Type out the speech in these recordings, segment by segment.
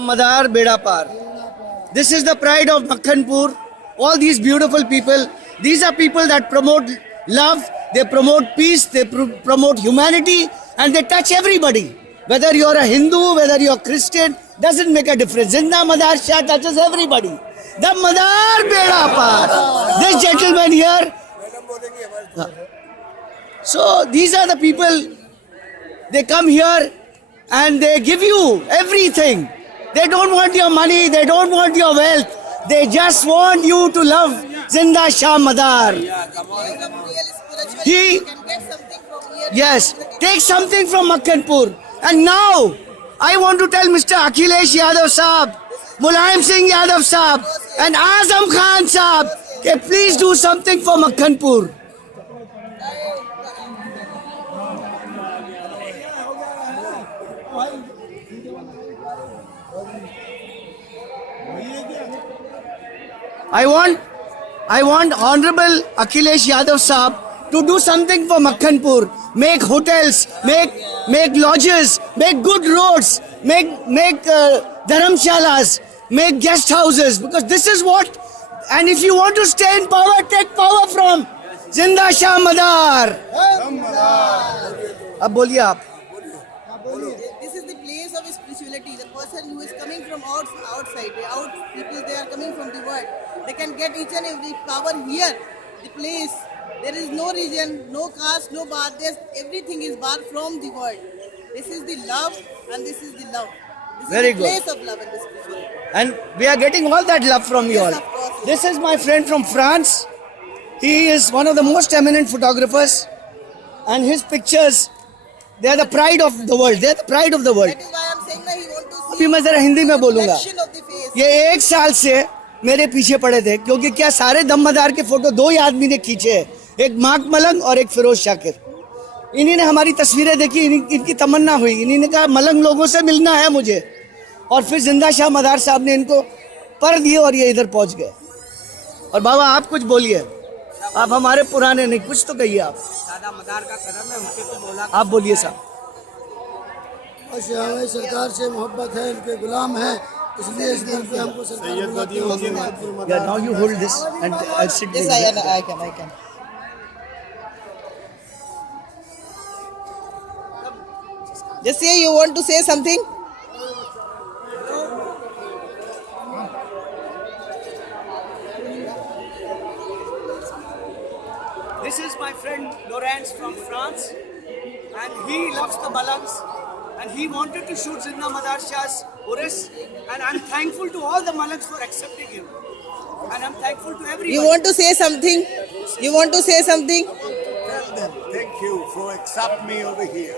Madar Beda Par. This is the pride of Makhanpur. All these beautiful people. These are people that promote love, they promote peace, they promote humanity, and they touch everybody. Whether you're a Hindu, whether you're Christian, doesn't make a difference. Zinda Madar Shah touches everybody. The Madar Beda Par. This gentleman here. So these are the people. They come here and they give you everything. They don't want your money, they don't want your wealth. They just want you to love Zinda Shah Madar. He, yes, take something from Makhanpur. And now, I want to tell Mr. Akhilesh Yadav Saab, Mulayam Singh Yadav Saab, and Azam Khan Saab, okay, please do something for Makhanpur. I want Honorable Akhilesh Yadav Saab to do something for Makhanpur. Make hotels, make lodges, make good roads, make dharamshalas, make guest houses. Because this is what, and if you want to stay in power, take power from Zinda Shah Madar. Ab boliye aap. This is the place of spirituality. The person who is coming from outside, people they are coming from the world. They can get each and every power here. The place. There is no religion, no caste, no bath. Everything is barred from the world. This is the love, and this is the love. This Very is the good. place of love and the spirituality. And we are getting all that love from you all. Yes, of course. This is my friend from France. He is one of the most eminent photographers. And his pictures, they are the pride of the world. They are the pride of the world. That is why I am saying that he want to अभी see मैं जरा हिंदी में बोलूंगा. reflection of the face. ये 1 साल से मेरे पीछे पड़े थे क्योंकि क्या सारे दमदार के फोटो 2 ही आदमी ने खींचे हैं, एक मार्क मलंग और एक फिरोज शाकिर. इन्हीं ने हमारी तस्वीरें देखी, इनकी तमन्ना हुई, इन्हीं ने कहा मलंग लोगों से मिलना है मुझे, और फिर जिंदा शाह मदार साहब ने इनको पर दिए और ये इधर पहुंच गए. और बाबा आप कुछ बोलिए, आप हमारे पुराने नहीं, कुछ तो कहिए आप. दादा मदार का कदम है, उनके तो बोला. आप बोलिए साहब. बस हमें सरकार से मोहब्बत है, इनके गुलाम हैं, इसलिए इस दर पे हमको सरकार. Yeah, now you hold this and I'll sit Yes, there. I can. Just say you want to say something. This is my friend Lorenz from France, and he loves the Malangs, and he wanted to shoot Zinda Madar Shah's Uris, and I'm thankful to all the Malangs for accepting him, and I'm thankful to everybody. You want to say something? You want to say something? Tell them thank you for accepting me over here.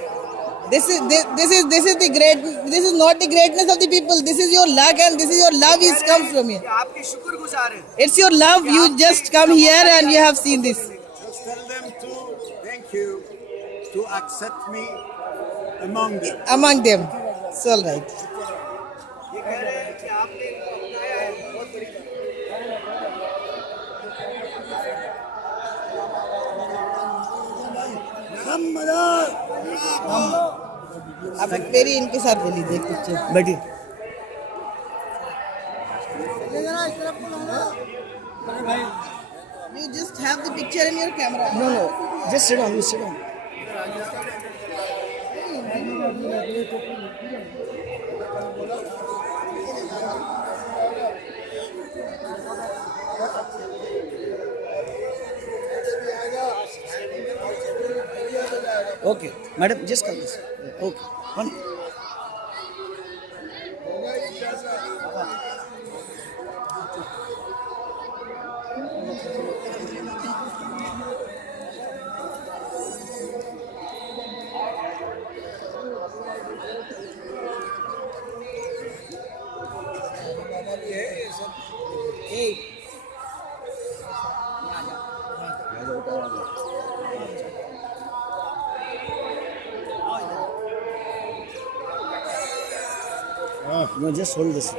This is the great. This is not the greatness of the people. This is your luck, and this is your love is come from here. आपके शुक्रगुजार हैं. It's your love. You just come here and you have seen this. Just tell them to thank you to accept me among them. Among them. It's all right. ये कह रहे हैं कि आपने अपनाया है, बहुत बड़ी बात. आप मेरी इनके साथ ले लीजिए पिक्चर. बैठिए. You just have the picture in your camera. No, just sit down. You sit down. Okay, madam, just come this. Okay, one. No, just hold this.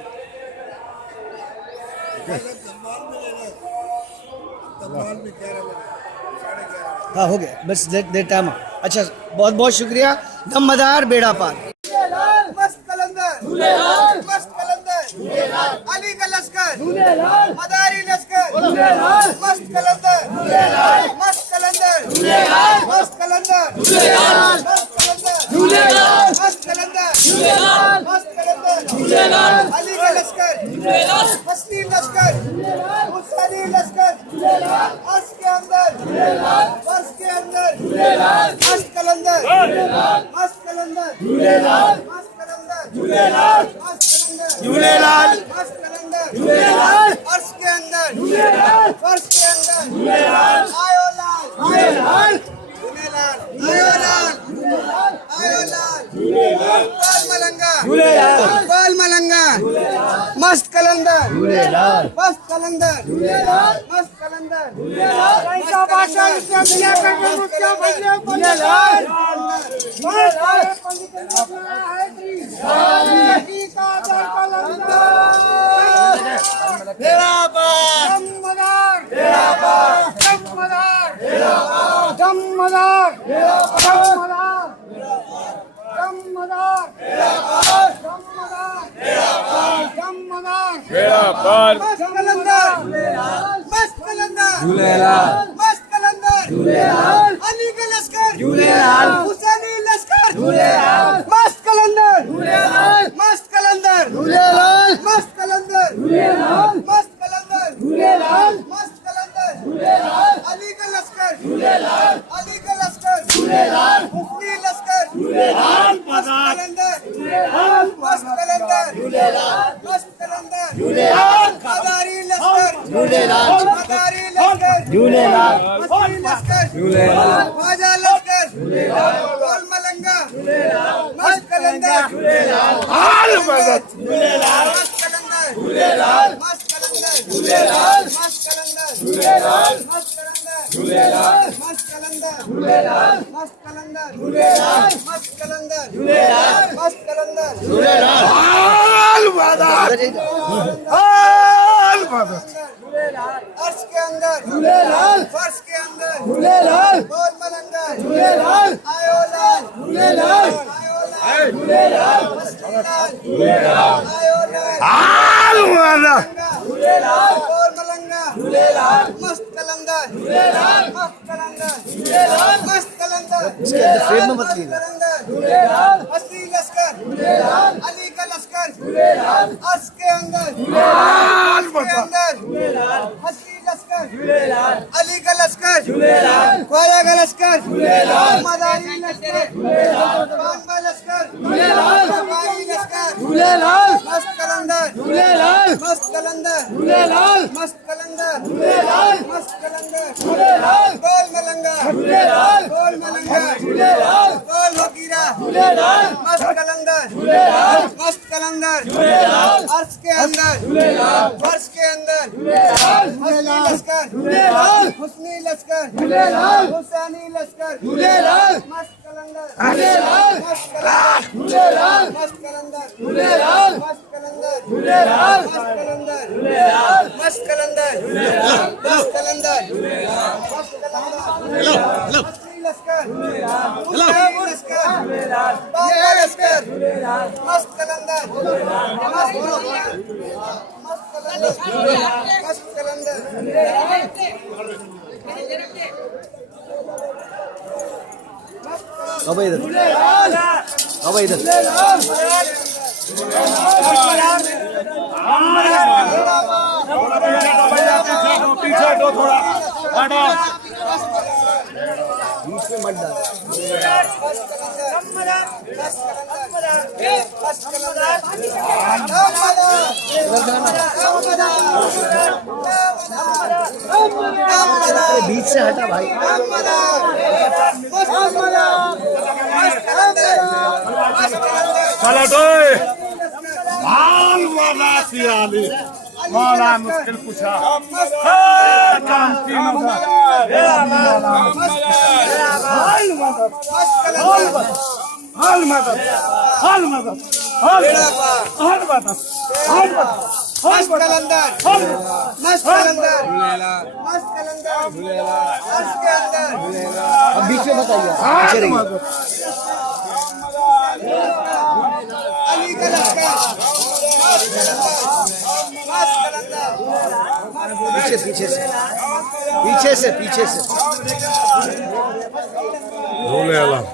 हाँ हो गया बस दे टाइम. अच्छा बहुत बहुत शुक्रिया. दम मदार बेड़ा पार. मस्त कलंदर अली का लश्कर मदारी लश्कर मस्त कलंदर मस्त कलंदर मस्त कलंदर मस्त कलंदर मस्त कलंदर अली का लश्कर हसनी लश्कर हुसैनी लश्कर अर्श के अंदर वर्ष के अंदर मस्त कलंदर मस्त कलंदर मस्त कलंदर मस्त कलंदर झूलेलाल मस्त कलंदर अर्श के अंदर वर्ष के अंदर आयो लाल झूलेलाल आयो लाल आयो लाल बाल मलंगा बाल मलंगा मस्त कलंदर मस्त कलंदर मस्त कलंदर मस्त कलंदर मस्त कलंदर मस्त कलंदर अली का लश्कर हुसैनी लश्कर मस्त कलंदर मस्त कलंदर मस्त कलंदर मस्त कलंदर मस्त कलंदर अली का लश्कर अली का लश्कर हुसैनी लश्कर मस्त कलंदर मस्त कलंदर मस्त कलंदर मदारी लश्कर मदारी लश्कर मस्ती लश्कर ख्वाजा लश्कर गोल मलंगा मस्त कलंदर मस्त कलंदर मस्त कलंदर मस्त कलंदर मस्त कलंदर मस्त कलंदर मस्त कलंदर मस्त कलंदर मस्त कलंदर अर्श के अंदर फर्श के अंदर गोल मलंगा आयो लाल आयो लाल मस्ती लाल आयो लाल गोल मलंगा मस्त कलंदर मस्त कलंदर मस्त कलंदर मस्त कलंदर हसनी लश्कर अली का लश्कर अर्श के अंदर हसनी लश्कर अली का लश्कर ख्वाजा का लश्कर मदारी लश्कर बानवा लश्कर बाई लश्कर मस्त कलंदर मस्त कलंदर मस्त कलंदर मस्त कलंदर गोल मलंगा गोल मलंगा गोल वकीरा मस्त कलंदर मस्त कलंदर अर्श के अंदर वर्ष के अंदर हसनी लश्कर हुसैनी लश्कर हुसैनी लश्कर मस्त कलंदर मस्त कलंदर मस्त कलंदर मस्त कलंदर मस्त कलंदर मस्त कलंदर मस्त कलंदर मस्त कलंदर हसनी लश्कर हुसैनी लश्कर बाबा लश्कर मस्त कलंदर मस्त कलंदर मस्त कलंदर अब इधर पीछे हटो थोड़ा बीच में मत डाल बीच से हटा भाई मौला मुश्किल पूछा मस्त कलंदर मस्त कलंदर मस्त कलंदर अर्श के अंदर अब बीच में बताइए पीछे रहिए अली का लश्कर पीछे पीछे से पीछे से पीछे से झूलेलाल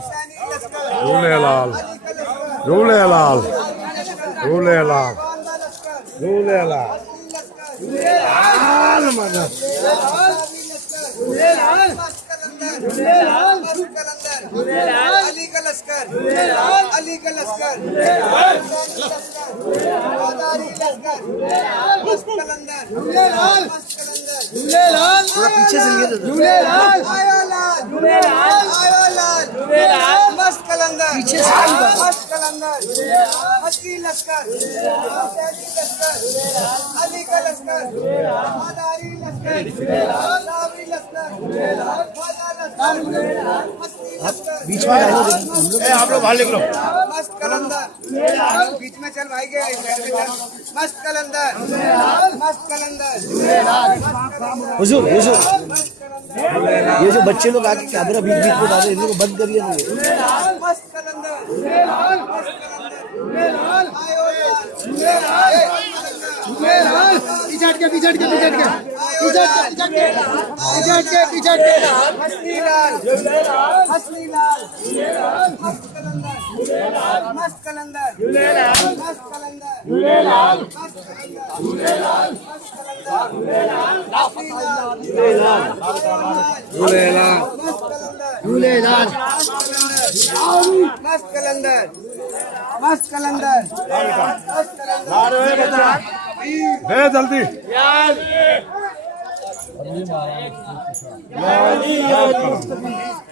झूलेलाल झूलेलाल झूलेलाल झूलेलाल झूलेलाल मदद अली का लश्कर अली का लश्कर मदारी लश्कर मस्त कलंदर मस्त कलंदर थोड़ा पीछे से लिए आयो लाल मस्त कलंदर पीछे से मस्त कलंदर हसी लश्कर हुसैनी लश्कर अली का लश्कर मदारी लश्कर सावरी लश्कर ख्वाजा लश्कर हसी लश्कर बीच में डालो आप लोग बाहर निकलो मस्त कलंदर बीच में चल भाई के मस्त कलंदर मस्त कलंदर हुजूर हुजूर ये जो बच्चे लोग आके कैमरा बीच बीच में डाले इन लोगों को बंद करिए ना ये मस्त कलंदर पिछड़ के पिछड़ के पिछड़ के पिछड़ के पिछड़ के पिछड़ के हसनी लाल हसनी लाल मस्त कलंदर मस्त कलंदर मस्त कलंदर मस्त कलंदर झूलेलाल मस्त कलंदर मस्त कलंदर है जल्दी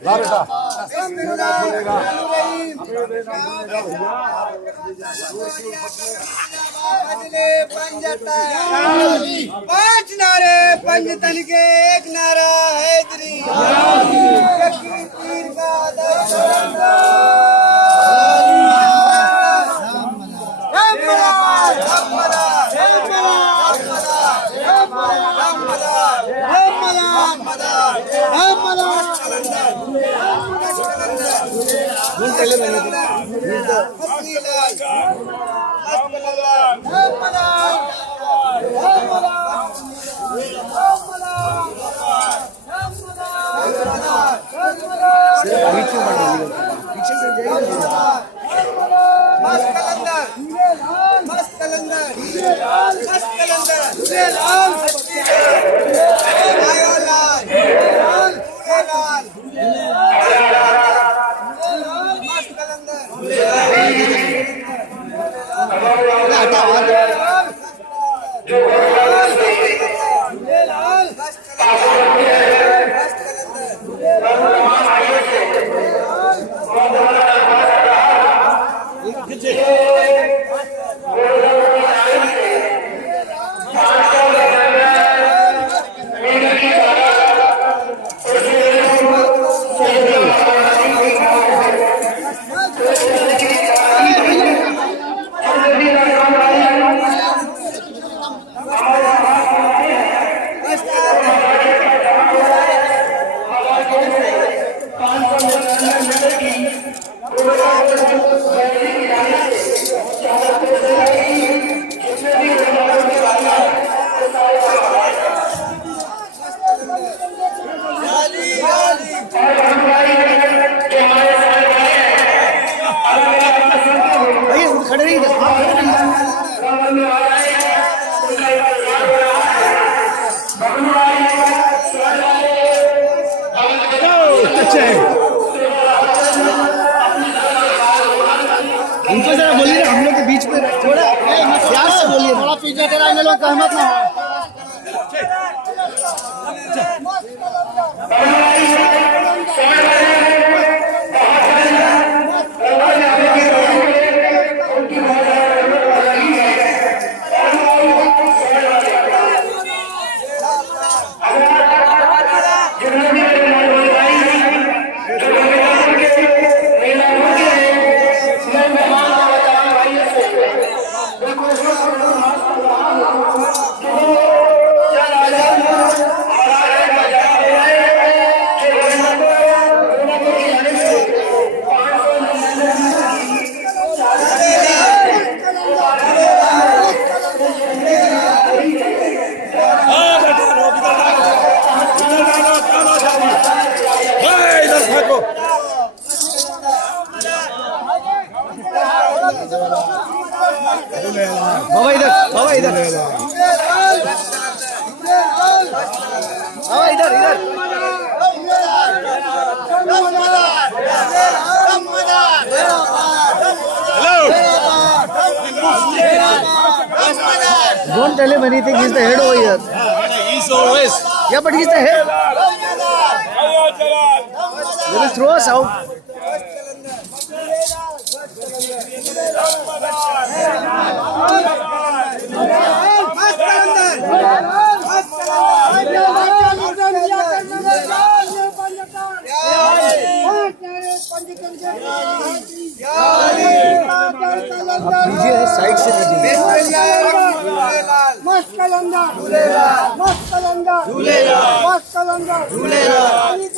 ला बेटा पांच नारे पंजतन के एक नारा हैदरी पीर का पीछे से जाइए मस्त कलंदर मस्त कलंदर मस्त कलंदर आयो लाल लाल मस्त कलंदर भैया खड़े रहिए उनको जरा बोलिए हम लोग के बीच में थोड़ा प्यार से बोलिए थोड़ा पीछे तेरा इन लोग सहमत ना हो इधर हाँ इधर इधर Don't tell him anything. He's the head over here. He's always. Yeah, but he's the head. They will throw us out. लीजिए साइड से लीजिए मस्त कलंदर मस्त कलंदर मस्त कलंदर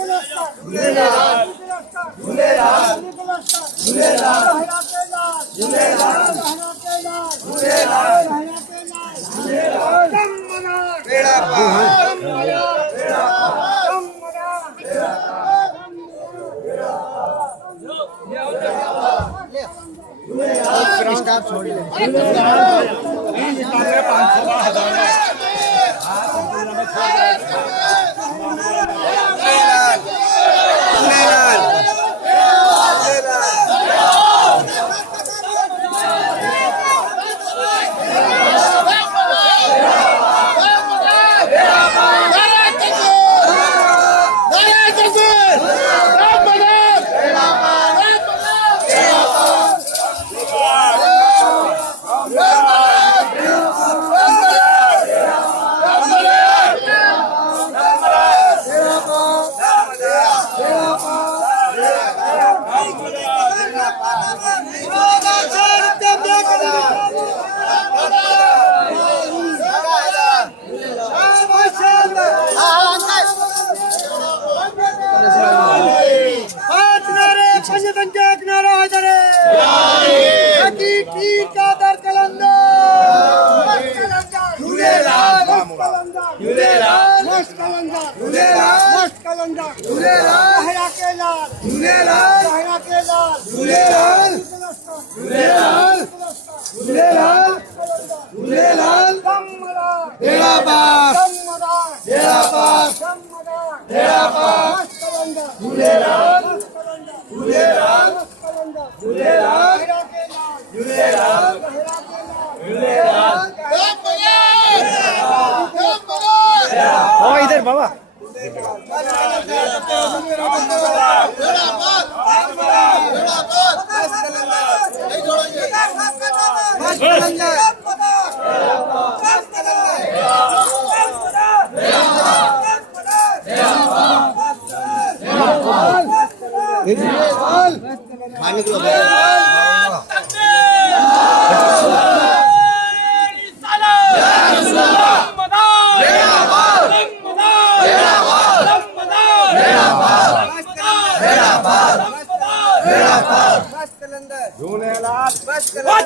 स्टाफ छोड़ ले इधर बाबा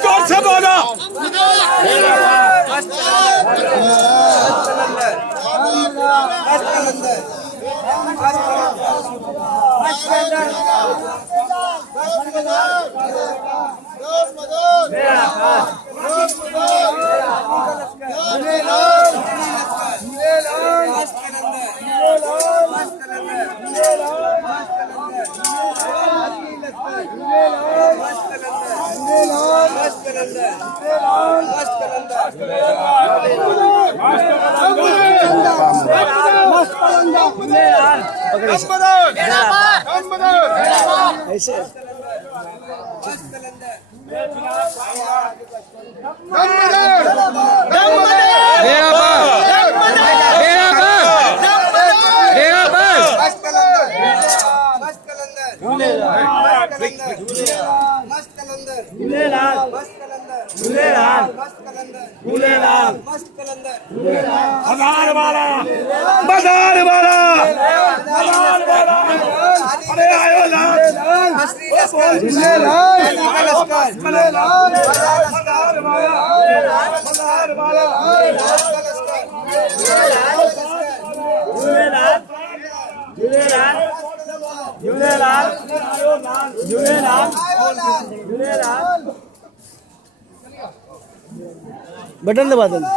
जोर से बोलो ऐसे बाजार वाला बाजार वाला अरे आयो लाल झूलेलाल बटन दबा देना।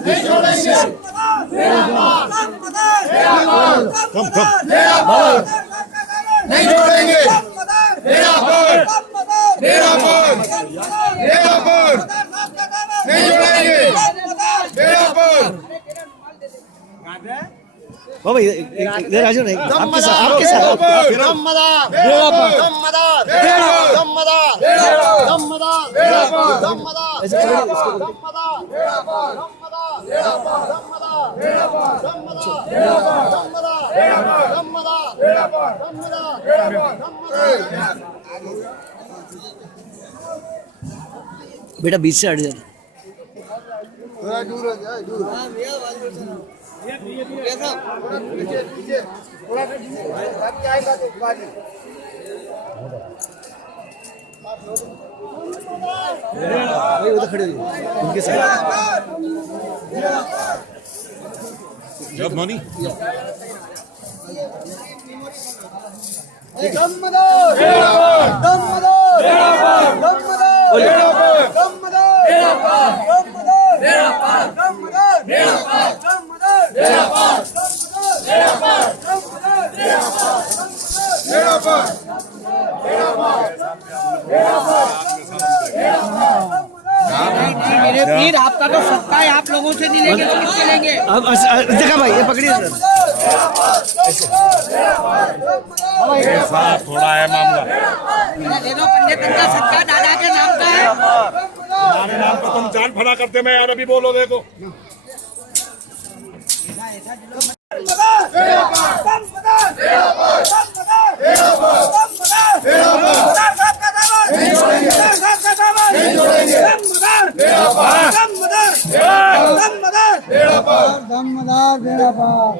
नहीं छोड़ेंगे। नहीं छोड़ेंगे। बाबा इधर आ जाओ ना, आपके साथ आपके साथ। बेटा बीच से हट जाना। भाई उधर खड़े होइए उनके साथ। जब मनी मेरे वीर, आपका तो सबका है, आप लोगों से नहीं लेंगे तो किससे लेंगे? अब देखा भाई, ये पकड़िए सर। थोड़ा है मामला। दे दो पंडित का सबका दादा के नाम का है। हमारे नाम पर तुम जान फना करते, मैं यार अभी बोलो देखो। दमदार बेड़ा पार।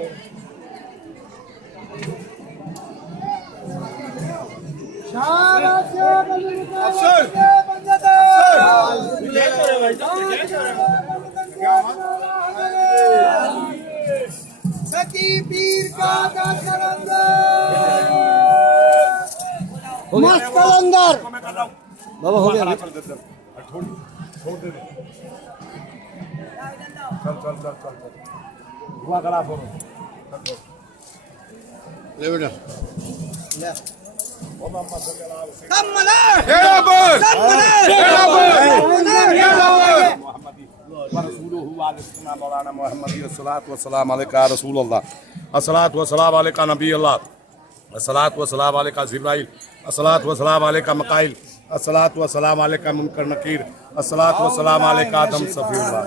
सकी पीर का मस्त कलंदर। बाबा हो गया। छोड़ दे। चल। दुआ करा फोन। ले बेटा। मौलाना मोहम्मद अस्सलातु वस्सलाम अलैका रसूल अल्लाह, अस्सलातु वस्सलाम अलैका नबी अल्लाह, अस्सलातु वस्सलाम अलैका जिब्राइल, अस्सलातु वस्सलाम अलैका मकाइल, अस्सलातु वस्सलाम अलैका मुनकर नकीर, अस्सलातु वस्सलाम अलैका आदम सफीउल्लाह।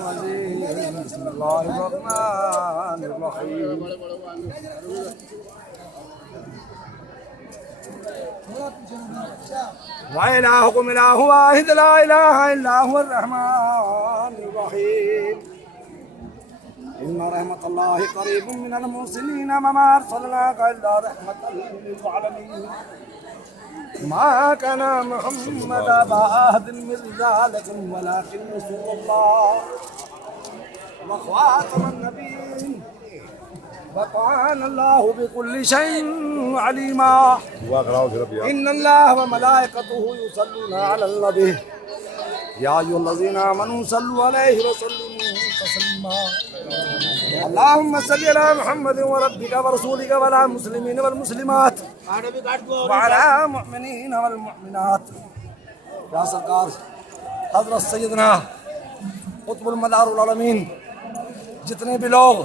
ला इलाहुकुम इलाहु वाहिद ला इलाहा इल्ला हुवर रहमानिर रहीम। इन्ना रहमतल्लाहि करीबुम मिनल मुहसिनीन वमा अरसलनाका इल्ला रहमतल लिल आलमीन। मा काना मुहम्मद अबा अहदिन मिन रिजालिकुम वलाकिन रसूलुल्लाह व खातमुन नबिय्यीन व काना अल्लाहु बिकुल्लि शैइन अलीमा। इन्ना अल्लाह व मलाइकतुहु युसल्लूना अलन नबी या अय्युहल्लज़ीना आमनू सल्लु अलैहि व सल्लिमू तस्लीमा। अल्लाहुम्मा सल्लि अला मुहम्मद व रब्बिका व रसूलिका व अला मुस्लिमीन वल मुस्लिमात व अला मुमिनीन वल मुमिनात। या सरकार हज़रत सैयदना कुतुबुल मदारुल आलमीन, जितने भी लोग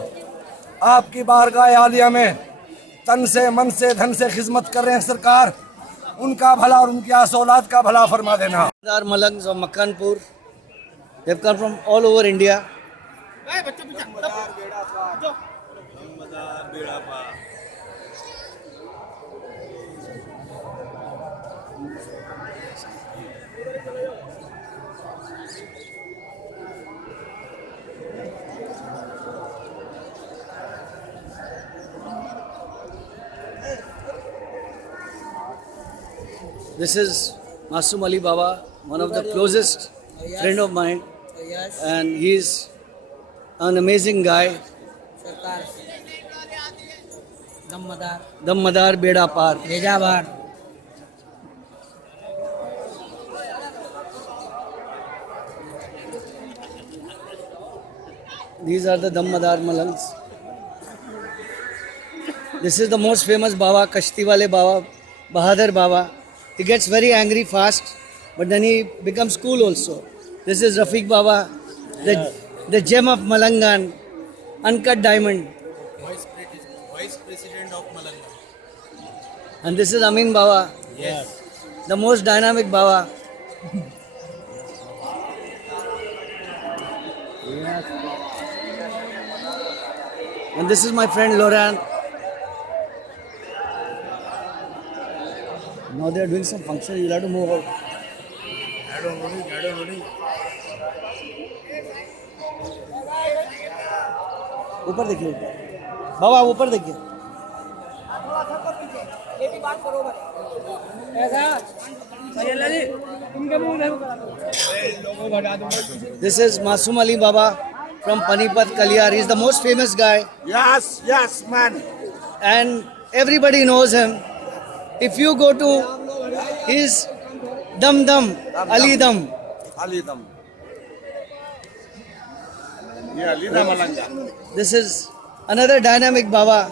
आपकी बारगाह आलिया में तन से मन से धन से खिदमत कर रहे हैं सरकार, उनका भला और उनकी औलाद का भला फरमा देना। Malangs of Makkanpur, they've come from all over India. This is Masum Ali Baba, one of the closest friend of mine. Yes. and he's an amazing guy. सरकार दमदार Dammadar Beda Par. भेजाबार These are the Dammadar Malangs. This is the most famous Baba, Kashti Wale Baba, Bahadur Baba. He gets very angry fast, but then he becomes cool also. This is Rafiq Baba, the gem of Malangan, uncut diamond. Vice President of Malangan. And this is Amin Baba, Yes. the most dynamic Baba. And this is my friend Loran. Now they are doing some function, you'll have to move out. I don't know. ऊपर देखिए ऊपर बाबा ऊपर देखिए This is Masum Ali Baba from Panipat Kaliyar. He is the most famous guy Yes, man. and everybody knows him. If you go to his Dam Dam, Ali Dam, Alidam. Yeah, Lida Malanga. this is another dynamic Baba.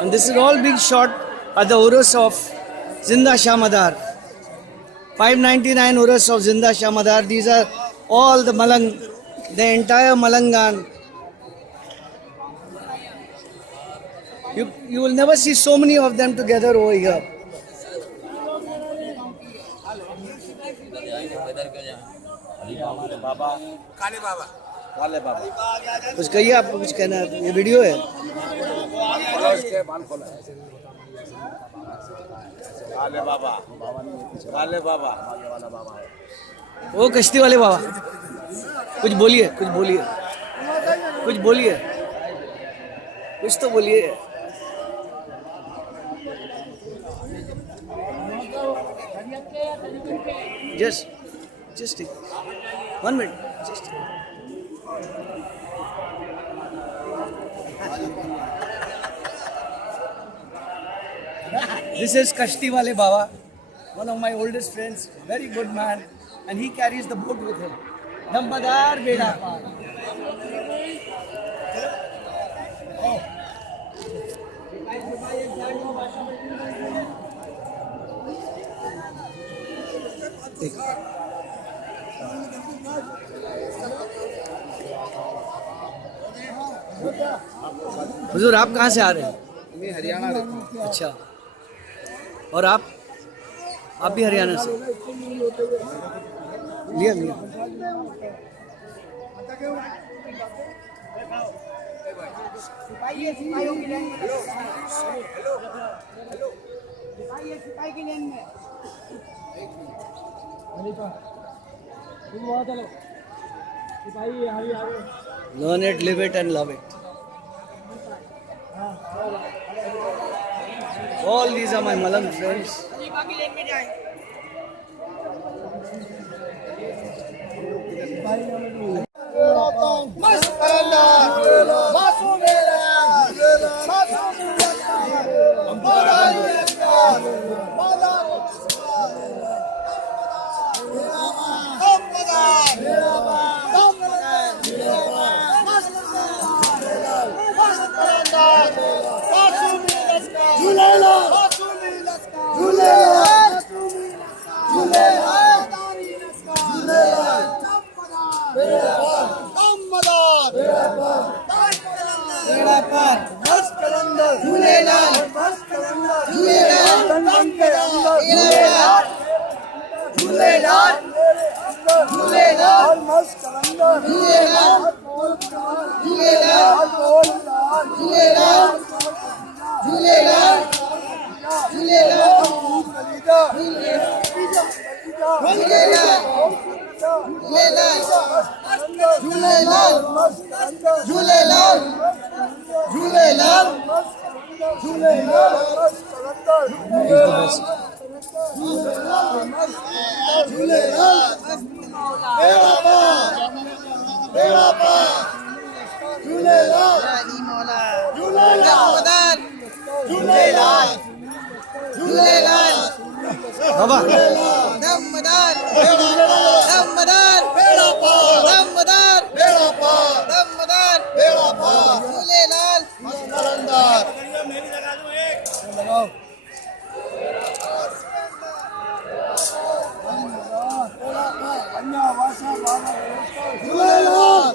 And this is all being shot at the Urus of Zinda Shamadar. 599 Urus of Zinda Shamadar. These are all the Malang, the entire Malangan. You will never see so many of them together over here. Kale Baba. Kale Baba. कुछ कहिए आपको कुछ कहना है ये वीडियो है Kale Baba. Kale Baba. वो कश्ती वाले बाबा कुछ बोलिए कुछ बोलिए कुछ बोलिए कुछ तो बोलिए just 1 minute just This is Kashti Wale Baba, one of my oldest friends, very good man, and he carries the boat with him. Dammadar Beda Par. हुजूर आप कहाँ से आ रहे हैं? मैं हरियाणा रहता हूँ। अच्छा और आप भी हरियाणा से लिया सिपाहियों की लाइन में सिपाही की लाइन में learn it, live it and love it. All these are my Malang friends. खलीफा की लाइन में जाए झूलेलाल झूलेलाल झूलेलाल झूलेलाल बेड़ा पार झूलेलाल दमदार झूलेलाल झूलेलाल बाबा दमदार दमदार बेड़ा पार दमदार बेड़ा पार दमदार बेड़ा पार झूलेलाल कलंदर झूलेलाल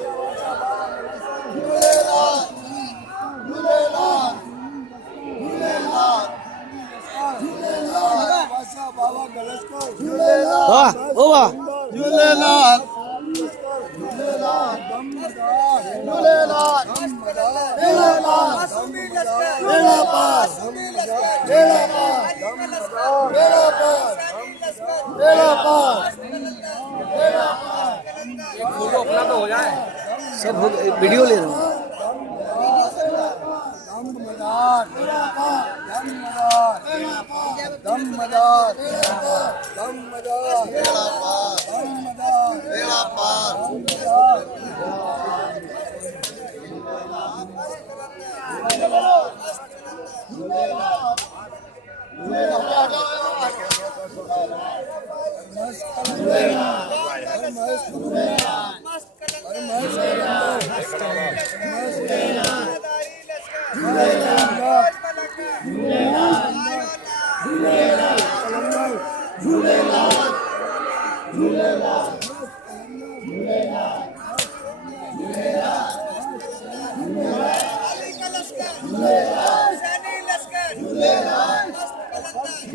झूलेलाल झूलेलाल वाह ओ वाह झूलेलाल बेड़ा पार बेड़ा पार बेड़ा पार बेड़ा पार फोटो अपना तो हो जाए। सब वीडियो ले रहे हैं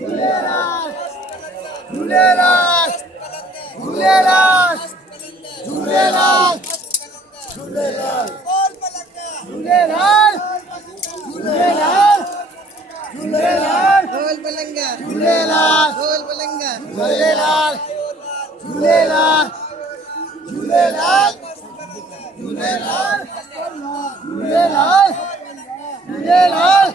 झूलेलाल झूलेलाल झूलेलाल झूलेलाल झूलेलाल झूलेलाल झूलेलाल ढोल पलंगा झूलेलाल ढोल पलंगा झूलेलाल झूलेलाल झूलेलाल झूलेलाल झूलेलाल झूलेलाल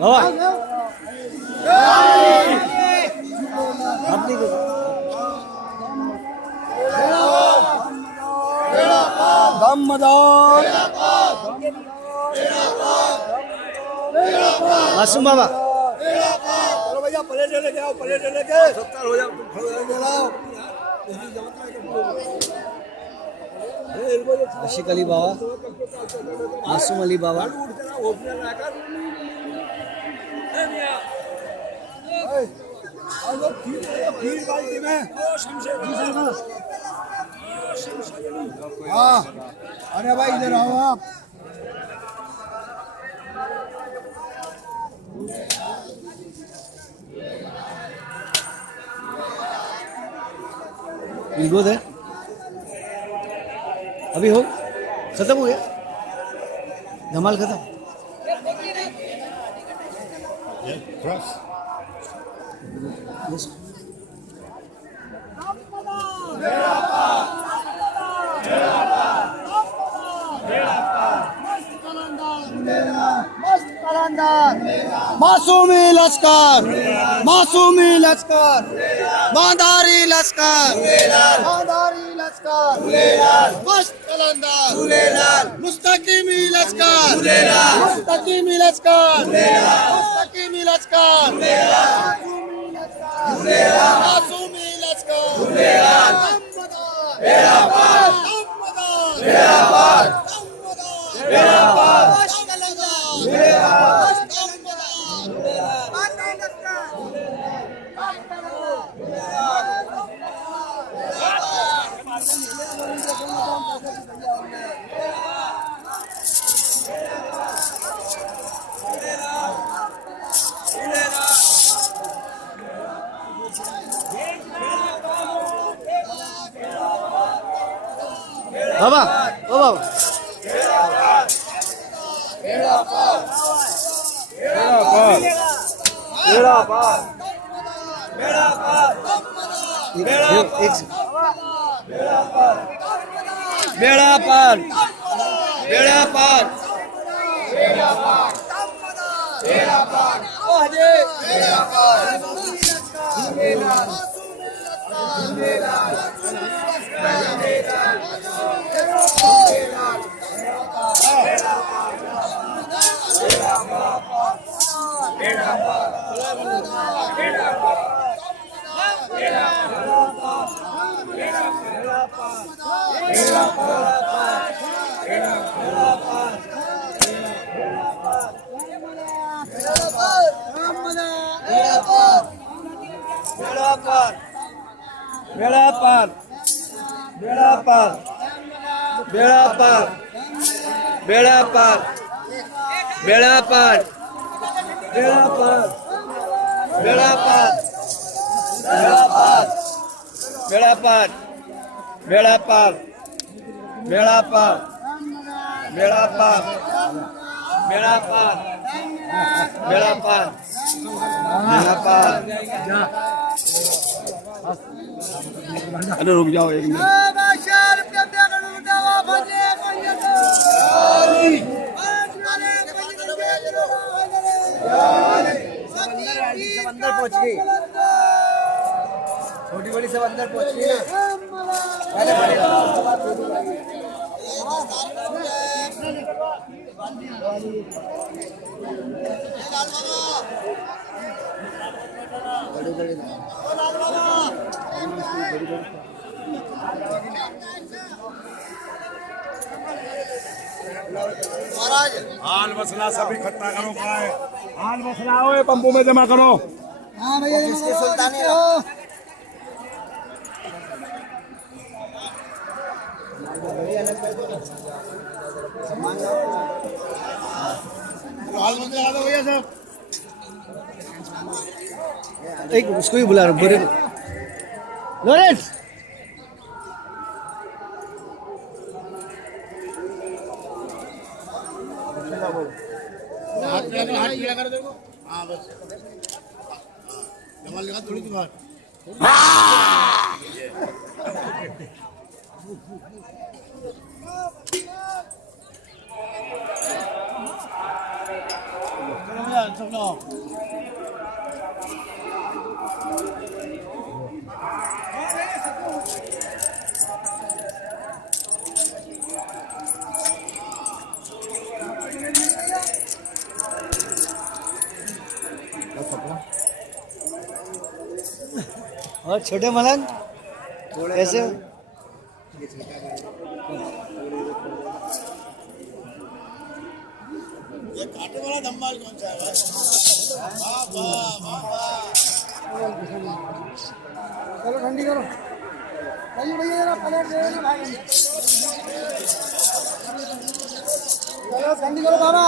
बाबा अपनी दमदार मासूम बाबा चलो भैया पलेट लेके आओ, पलेट लेके 70 हो जाओ, आशिक अली बाबा मासूम अली बाबा हाँ अरे भाई इधर आओ आप इनको है अभी हो खत्म हो गया धमाल खत्म Yes. मासूमी लश्कर मासूमी लश्कर बांधारी लश्कर बांधारी लश्कर मस्त कलंदर मुस्तकीमी लश्कर मुस्तकीमी लश्कर मुस्तकीमी लश्कर मासूमी लश्कर बाबा ओ बाबा बेड़ा पार, बेड़ा पार, बेड़ा पार, बेड़ा पार, बेड़ा पार, बेड़ा पार, बेड़ा पार, बेड़ा पार, बेड़ा पार, बेड़ा पार, बेड़ा पार, बेड़ा पार, बेड़ा पार, बेड़ा पार, बेड़ा पार, बेड़ा पार, बेड़ा पार। अरे रुक जाओ एक मिनट। अंदर पहुंच गई, छोटी बड़ी सब अंदर पहुंच गई हाल मसला सब इकट्ठा करो, क्या है हाल मसला हो पंपू में जमा करो। हाँ भैया किसके सुल्तानी हो? हाल मसला आ भैया सब। एक उसको ही बुला रहा बोरे लॉरेंस हाथ पीला कर देखो। हाँ बस कमाल लगा थोड़ी सी बात। और छोटे मलंग ऐसे ये कांटे वाला धम्माल कौन सा है? वाह वाह वाह वाह। चलो ठंडी करो भैया भैया जरा प्लेट दे देना भाई। चलो ठंडी करो बाबा।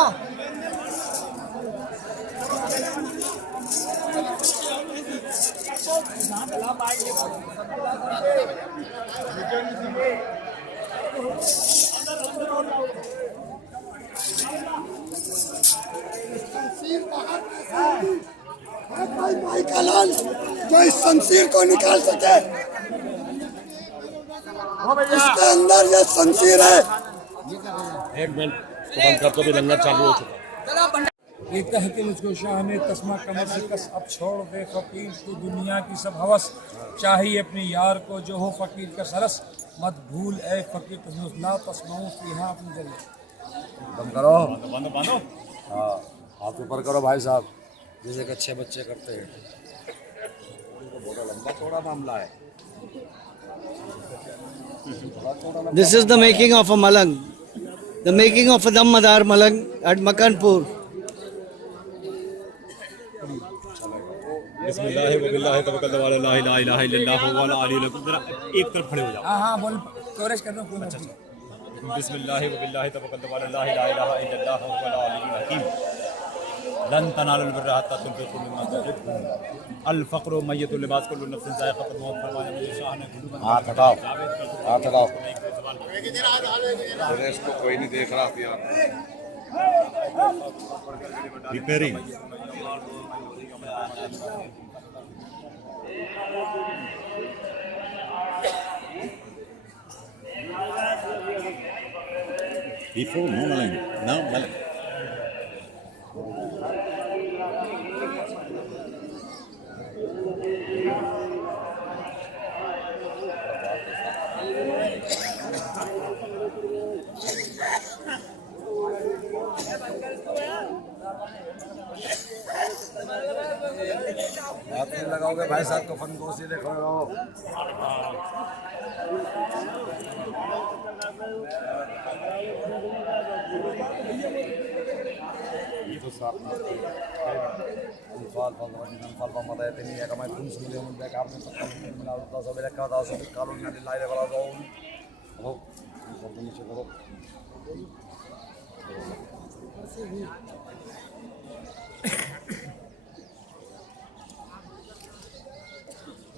भाई का लाल जो इस शमशीर को निकाल सके, इसके अंदर ये शमशीर है। एक मिनट बंद कर तो भी लंगर चालू हो चुका। ये कह के मुझको शाह ने तस्मा कमर से कस, अब छोड़ दे फकीर को दुनिया की सब हवस, चाहिए अपने यार को जो हो फकीर का सरस, मत भूल ए फकीर ला तस्माऊ यहाँ अपनी जगह। बंद करो, बांधो बांधो। हाँ हाथ ऊपर करो भाई साहब, जैसे कि अच्छे बच्चे करते हैं। बहुत लंबा चौड़ा मामला है। This is the making of a malang. The making of a Dam Madar Malang at Makanpur. बिस्मिल्लाह व बिल्लाह तवक्कल व ला इलाहा इल्लल्लाह व ला अली लकुम। जरा एक तरफ खड़े हो जाओ। हाँ हाँ बोल कवरेज कर रहा हूँ। अच्छा बिस्मिल्लाह व बिल्लाह तवक्कल व ला इलाहा इल्लल्लाह व ला अली हकीम। लन तनालुल बिर्रा हत्ता तुनफिकू मिम्मा तुहिब्बून। अल फ़क़्रु मय्यतुल लिबास कुल्लु नफ्सिन ज़ाइक़तुल मौत। फरमाया मुझे शाह ने हाथ हटाओ, हाथ हटाओ। इसको कोई नहीं देख रहा था। Repairing Before no Malang, now Malang. हाथ नहीं लगाओगे भाई साहब को फन को सीधे खड़े रहो।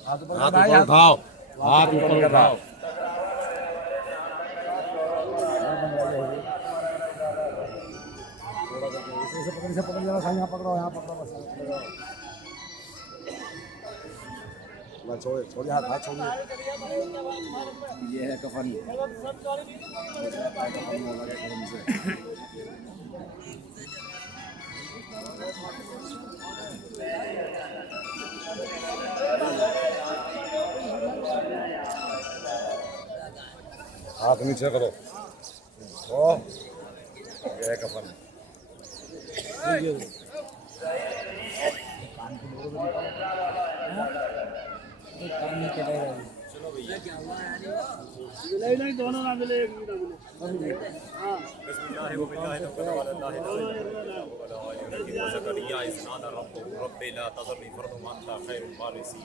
हाथ ऊपर उठाओ, हाथ ऊपर उठाओ। इसे पकड़ जरा सा, यहाँ पकड़ो, यहाँ पकड़ो बस। छोड़िए छोड़िए हाथ, हाथ छोड़िए। ये है कफन। हाथ नीचे करो। ओ ये है कफन। नहीं दोनों ना मिले, एक भी ना मिले। बिस्मिल्लाह व बिल्लाह तवक्कल व ला इलाहा इल्लल्लाह व ला अली ज़करिया इज़ नादा रब्बहु रब्बि ला तज़रनी फ़र्दन व अंता खैरुल वारिसीन।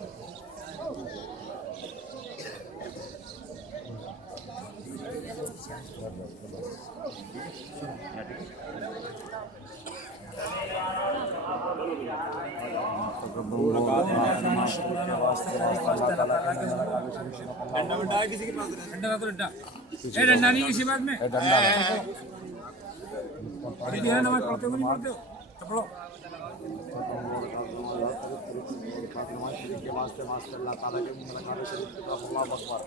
डंडा है किसी के पास? डंडा तो डंडा ए डंडा नहीं किसी बात में। दीदी है नमाज पढ़ते हो नहीं पढ़ते हो? पकड़ो। के वास्ते वास्ते अल्लाह ताला के मुलाकात शरीफ का अल्लाहु अकबर।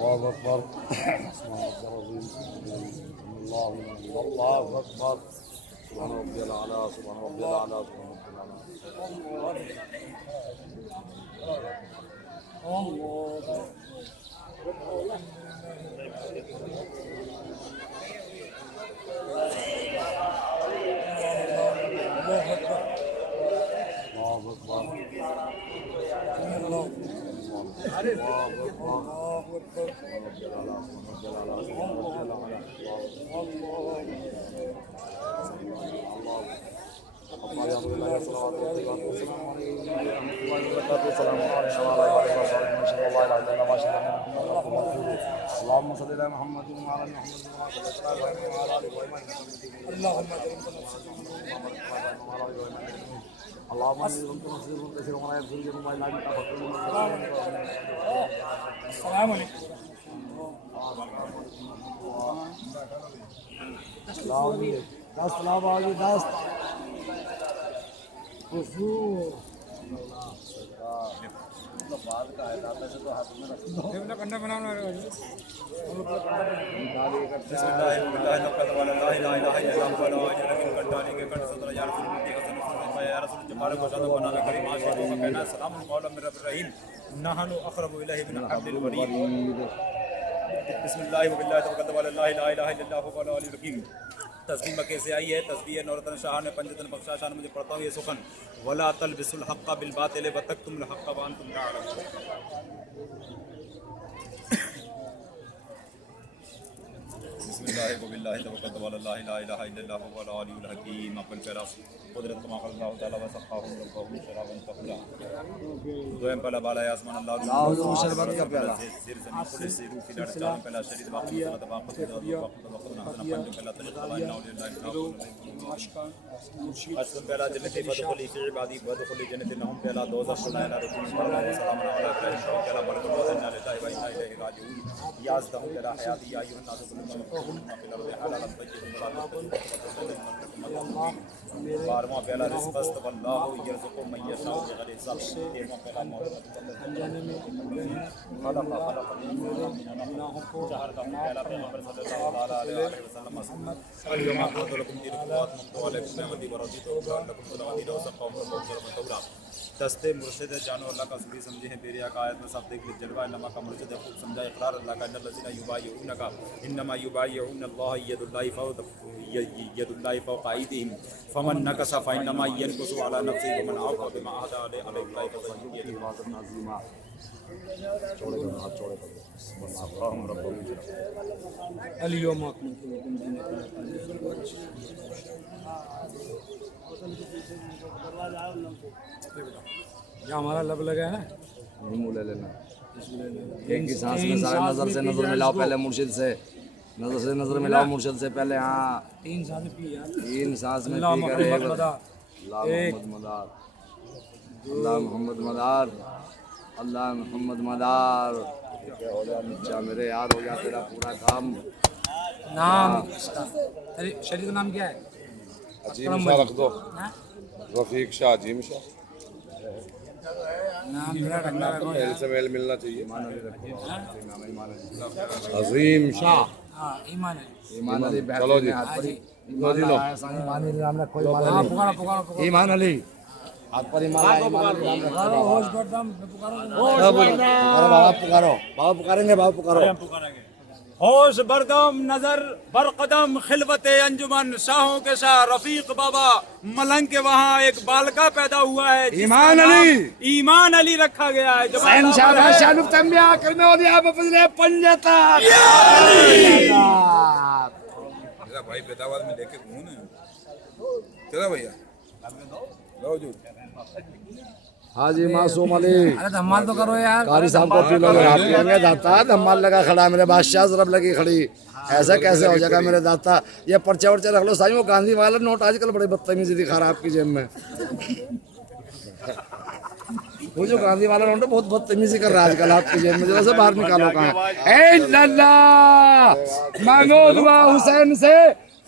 الله أكبر. الله أكبر. سبحان ربي الأعلى، سبحان ربي الأعلى، سبحان ربي اللهم صل على محمد وعلى ال محمد وعلى ال ابراهيم اللهم اللهم السلام عليكم. कंडा बनाना नहनु अक़रबु इलैहि मिन हब्लिल वरीद। बिस्मिल्लाह व बिल्लाह तवक्कलतु अला अल्लाह ला इलाहा इल्लल्लाहु वल अलीयुल हकीम। तस्बीह मक्के से आई है। तस्बीह नौरतन शाह ने पंजतन बख्शा शाह ने मुझे पढ़ता हूँ ये सुखन, वला तलबिसुल हक़्क़ बिल बातिल व तक्तुमुल हक़्क़ व अंतुम ताअलमून। बिस्मिल्लाह व बिल्लाह तवक्कलतु अला अल्लाह ला इलाहा इल्लल्लाहु वल अलीयुल हकीम। अक़ल पहला कुदरत कमा अल्लाह तआला व सक़ाहुम रब्बहुम शराबन तक़वा। दोयम पहला बाला आसमान अल्लाह शरबत का प्याला सिर जमीन खुले से रूह की लड़ चार पहला शरीर वाक़िफ़ सनत वाक़िफ़ पंज पहला तजद तवान्ना और अशरफ पहला जन्नत बदखुली फी इबादी बदखुली जन्नत नहम पहला दोज़ख फलाना रसूल सल्लल्लाहु अलैहि वसल्लम अला पहला बरकत व इन्ना लिल्लाहि व इन्ना इलैहि राजिऊन। याज़दहु पहला हयाती या अय्युहन नास बारहवां पहला रिज़्क़ वल्लाहु यरज़ुक़ु मन यशाउ बिग़ैरि हिसाब। तेरहवां पहला मौत चार का पहला पैगंबर सल्लल्लाहु अलैहि वसल्लम अल-यौमा अक़मतु लकुम दीनकुम व अतममतु अलैकुम निअमती व रज़ीतु लकुम अल-इस्लाम दीना। दस्ते मुर्शिद जानो अल्लाह का सूरी समझे हैं तेरी आयत में सब देख जलवा नमा का मुर्शिद खूब समझा इकरार अल्लाह का इन्नल्लज़ीना युबायिऊनका इन्नमा युबायिऊन अल्लाह यदुल्लाहि फौक़ अयदीहिम फमन नकसा फइन्नमा यनकुसु अला नफ्सिही वमन औफ़ा बिमा अहदा अलैहि फसय्युतिही अजरन अज़ीमा। अल-यौमा क्या हमारा लब लगा है ना, मुँह ले लेना। एक ही सांस में सारे नजर से नजर मिलाओ पहले मुर्शिद से, नजर से नजर मिलाओ मुर्शिद से पहले। हाँ तीन सांसें पी यार, तीन सांस में अल्लाह पी करे मोहम्मद मदार, अल्लाह मोहम्मद मदार, अल्लाह मोहम्मद मदार। हो जा नीचा मेरे याद हो जा तेरा पूरा काम। नाम इसका शरीर का नाम क्या है? अजीम शाह रख दो, रफीक शाह अजीम शाह। नाम मेरा रखना है, से मेल मिलना चाहिए। अजीम शाह, ईमान ईमान अली। चलो जी, ईमान अली नाम रखो, ईमान अली, ईमान अली हाथ पर ईमान अली नाम रखो। होश बरदम पुकारो, बाबा पुकारो, बाबा पुकारेंगे, बाबा पुकारो। होश बरदम नजर बरकदम खिलवते अंजुमन शाहों के शाह रफीक बाबा मलंग के वहाँ एक बालका पैदा हुआ है ईमान अली, ईमान अली रखा गया है। तेरा भाई पैदावार में लेके घूम ना तेरा भैया लो जो। हाँ जी मासूम अली, अरे धमाल तो करो यार। कारी साहब को पी लो, आप पियेंगे दाता। धमाल लगा खड़ा मेरे बादशाह जरब लगी खड़ी, ऐसा कैसे हो जाएगा मेरे दाता। ये पर्चे वर्चे रख लो साईं। वो गांधी वाला नोट आजकल बड़ी बदतमीजी दिखा रहा है आपकी जेब में। वो जो गांधी वाला नोट बहुत बदतमीजी कर रहा है आजकल आपकी जेब में, जरा से बाहर निकालो। कहाँ है लल्ला मांगो दुआ हुसैन से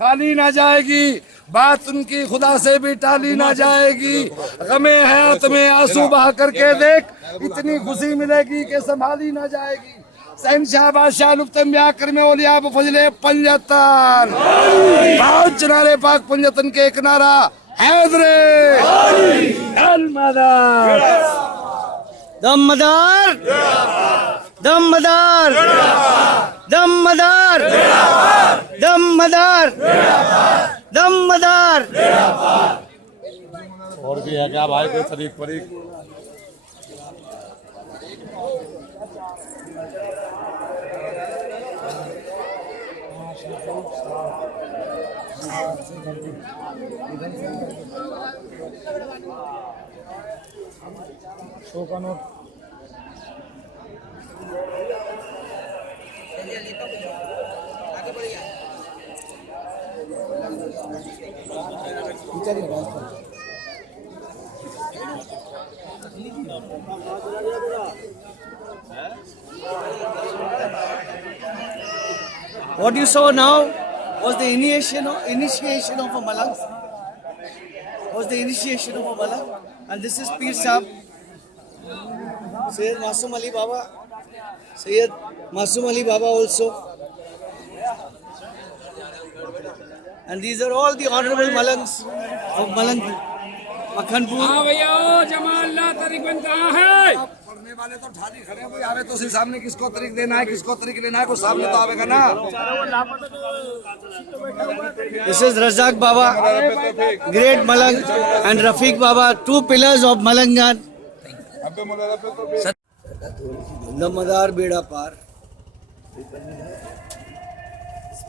खाली ना जाएगी, बात उनकी खुदा से भी टाली ना जाएगी। गमे हयात में आंसू बहा करके देख, इतनी खुशी मिलेगी कि संभाली ना जाएगी। शहंशाह बादशाह लुफ्तम ब्याकर में औलिया फजले पंजतन, बहुत चनारे पाक पंजतन के एक नारा हैदरे अलमदार। दमदार दमदार दमदार दमदार दमदार। और भी है क्या भाई कोई शरीक फरीक? शो का note What you saw now was the initiation of a malang. Was the initiation of a malang, and this is Pir Sahib, Sayyid Masoom Ali Baba, Sayyid Masoom Ali Baba also, and these are all the honorable malangs of Malang Makhanpur. हाँ भैया जमाल ला तारीख बन कहाँ है? आगे वाले तो ठाली खड़े हैं, कोई आवे तो उसी सामने किसको तरीक देना है, किसको तरीक लेना है, कोई सामने तो आवेगा ना। This is Razak Baba, great Malang, and Rafiq Baba, two pillars of Malangan. Damodar Beda Par.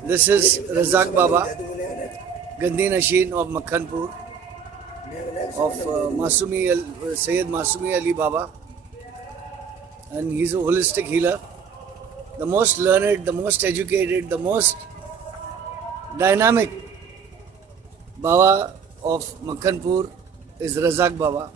This is Razak Baba, Gandhi Nashin of Makhanpur, of Sayyid Masumi Ali Baba, and he's a holistic healer, the most learned, the most educated, the most dynamic Baba of Makhanpur is Razak Baba.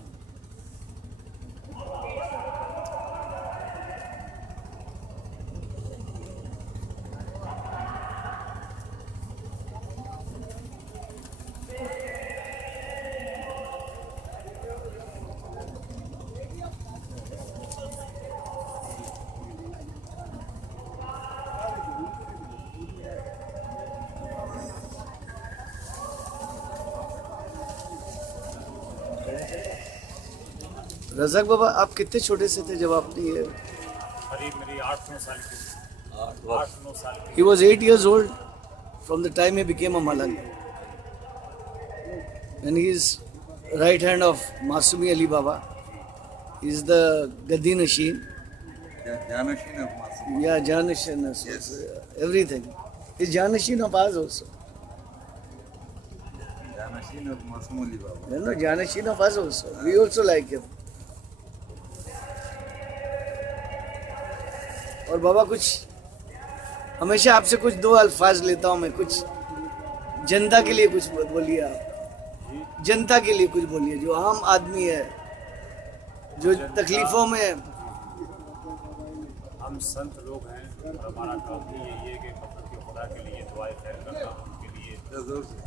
Razzaq बाबा, आप कितने छोटे से थे जब आपने ये? करीब मेरी 8-9 साल की। 8-9 साल की। He was 8 years old from the time he became a Malang, and he is right hand of Masumi Ali Baba. He is the Gandhi Nashin. Janashin of Masumi. Yeah, Janashin. Yes. Everything. He's Janashin of us also. Janashin of Masumi Baba. No, Janashin of us also. We also like him. और बाबा कुछ हमेशा आपसे कुछ दो अल्फाज लेता हूँ मैं, कुछ जनता के लिए कुछ बोलिए आप, जनता के लिए कुछ बोलिए, जो आम आदमी है, जो तकलीफों में है। हम संत लोग हैं और हमारा काम भी यही है कि मखलूक के खुदा के लिए दुआएं खैर करना, उनके लिए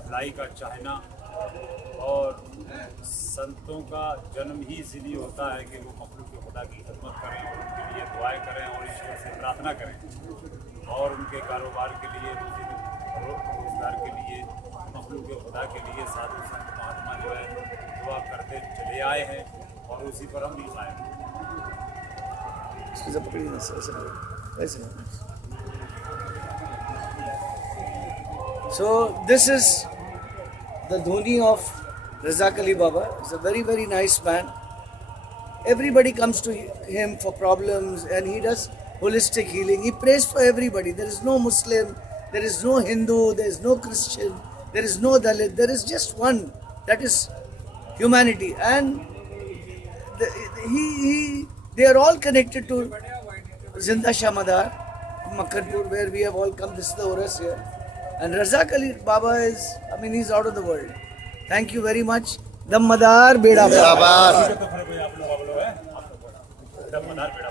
भलाई का चाहना, और संतों का जन्म ही इसलिए होता है कि वो मखलूक के खुदा की खिदमत करें और उनके लिए दुआएं करें और ईश्वर से प्रार्थना करें, और उनके कारोबार के लिए, रोजगार के लिए, मखलूक के खुदा के लिए साधु संत महात्मा जो है दुआ करते चले आए हैं और उसी पर हम भी आए हैं। So this is the Dhoni of Razak Ali Baba. He's a very, very nice man. Everybody comes to him for problems and he does holistic healing. He prays for everybody. There is no Muslim, there is no Hindu, there is no Christian, there is no Dalit. There is just one, that is humanity. And they are all connected to Zinda Shah Madar, Makhanpur, where we have all come. This is the Oras here. And Razak Ali Baba is, he's out of the world. Thank you very much. Damodar Beda Par. दमदार बेड़ा